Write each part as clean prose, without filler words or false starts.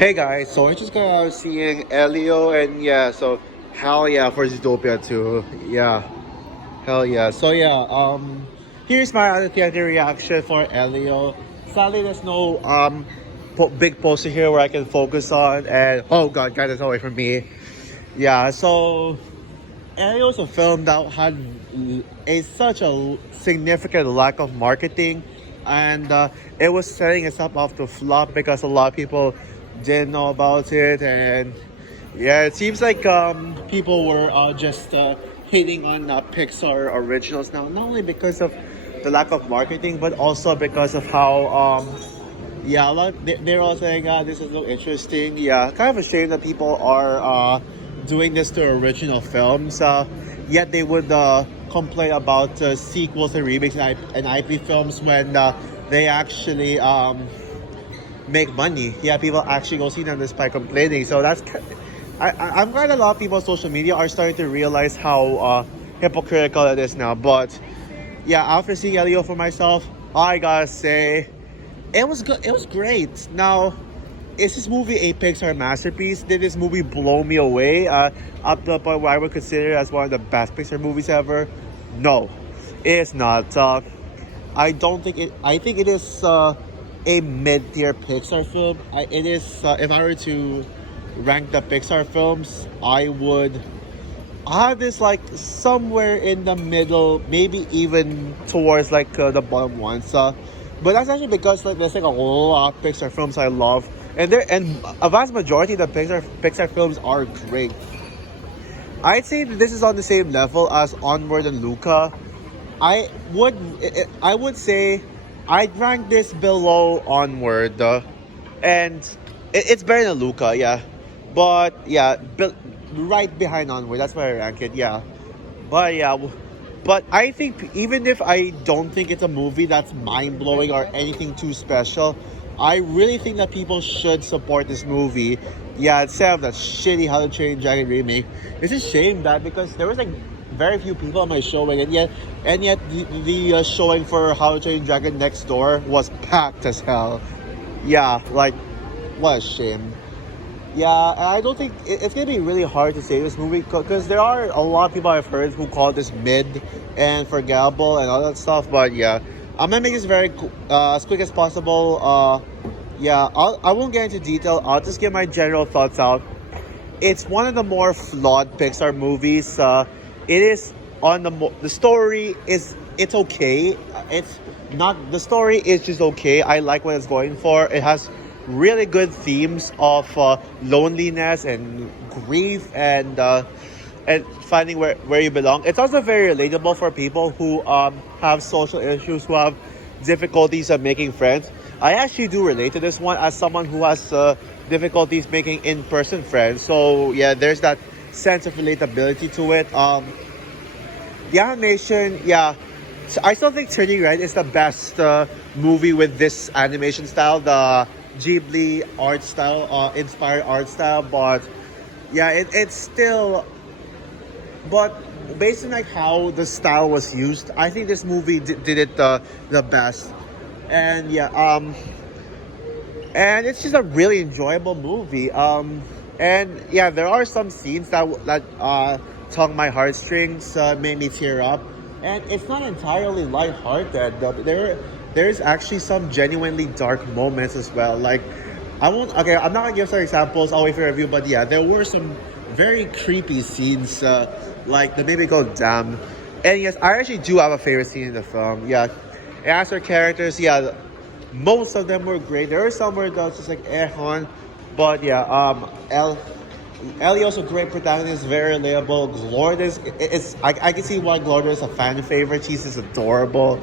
Hey guys, so I just got out seeing Elio and yeah, so hell yeah for Zootopia too. Yeah, hell yeah. So yeah, here's my other theater reaction for Elio. Sadly, there's no big poster here where I can focus on, and oh god, get this away from me. Yeah, so Elio was a film that had such a significant lack of marketing, and it was setting itself up to flop because a lot of people didn't know about it, and yeah, it seems like people were just hating on Pixar originals now, not only because of the lack of marketing, but also because of how yeah, a lot they're all saying, this is so interesting. Yeah, kind of a shame that people are doing this to original films. Yet they would complain about sequels and remakes and IP films when they actually make money. Yeah, people actually go see them despite complaining. So I'm glad a lot of people on social media are starting to realize how hypocritical it is now. But yeah, after seeing Elio for myself, I gotta say, it was good. It was great. Now, is this movie a Pixar masterpiece? Did this movie blow me away up to the point where I would consider it as one of the best Pixar movies ever? No, it's not. I don't think it. I think it is a mid-tier Pixar film. It is. If I were to rank the Pixar films, I have this like somewhere in the middle, maybe even towards like the bottom ones. But that's actually because like there's like a lot of Pixar films I love, and a vast majority of the Pixar films are great. I'd say that this is on the same level as Onward and Luca. I would I would say I'd rank this below Onward, and it's better than Luca, yeah. But yeah, right behind Onward. That's where I rank it, yeah. But yeah, but I think even if I don't think it's a movie that's mind blowing or anything too special, I really think that people should support this movie. Yeah, instead of that shitty How to Train Your Dragon remake. It's a shame that because there was like very few people on my showing, and yet the showing for How to Train Your Dragon Next Door was packed as hell. Yeah, like what a shame. Yeah, I don't think it's gonna be really hard to say this movie because there are a lot of people I've heard who call this mid and forgettable and all that stuff. But yeah, I'm gonna make this very as quick as possible. Yeah, I won't get into detail. I'll just get my general thoughts out. It's one of the more flawed Pixar movies. It is on the story is it's okay. It's not the story is just okay. I like what it's going for. It has really good themes of loneliness and grief and finding where you belong. It's also very relatable for people who have social issues, who have difficulties of making friends. I actually do relate to this one as someone who has difficulties making in-person friends. So yeah, there's that sense of relatability to it. The animation, yeah, so I still think Turning Red is the best movie with this animation style, the Ghibli art style, inspired art style. But yeah, it's still, but based on like how the style was used, I think this movie did it the best. And yeah, and it's just a really enjoyable movie. And yeah, there are some scenes that tug my heartstrings, made me tear up, and it's not entirely lighthearted. There's actually some genuinely dark moments as well. Like, okay, I'm not gonna give some examples. I'll wait for a review, but yeah, there were some very creepy scenes, like that made me go damn. And yes, I actually do have a favorite scene in the film. Yeah, and as for characters, yeah, most of them were great. There were some where it was just like Erhan, but yeah, Elio's a great protagonist, very relatable. Glorious, I can see why Gloria is a fan favorite. She's just adorable.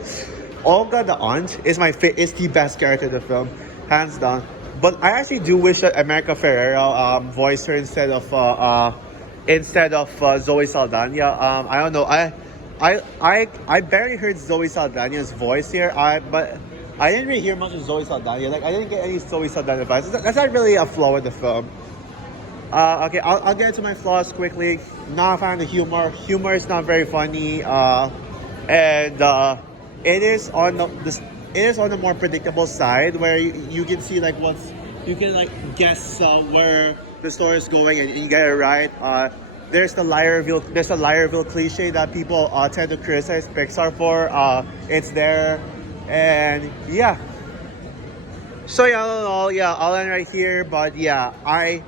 Olga the aunt is is the best character in the film, hands down. But I actually do wish that America Ferrera voiced her instead of Zoe Saldana. I don't know. I barely heard Zoe Saldana's voice here. But I didn't really hear much of Zoe Saldana. Like I didn't get any Zoe Saldana vibes. That's not really a flaw in the film. Okay, I'll get into my flaws quickly. Not a fan of the humor. Humor is not very funny. And it is on the more predictable side where you can see like you can like guess where the story is going, and you get it right. There's the Liarville cliche that people tend to criticize Pixar for. It's there, and yeah. So yeah, all in all, yeah, I'll end right here. But yeah, I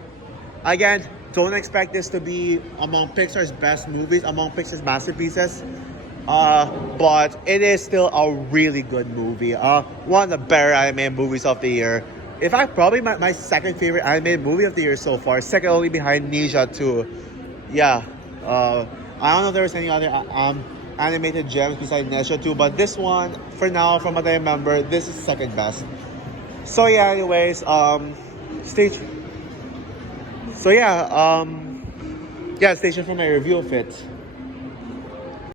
again don't expect this to be among Pixar's best movies, among Pixar's masterpieces. But it is still a really good movie. One of the better animated movies of the year. In fact, probably my second favorite animated movie of the year so far. Second only behind Ninja 2. Yeah. I don't know if there was any other animated gems besides Ninja 2, but this one, for now, from what I remember, this is second best. So yeah, anyways, stay. So yeah, stay tuned for my review of it.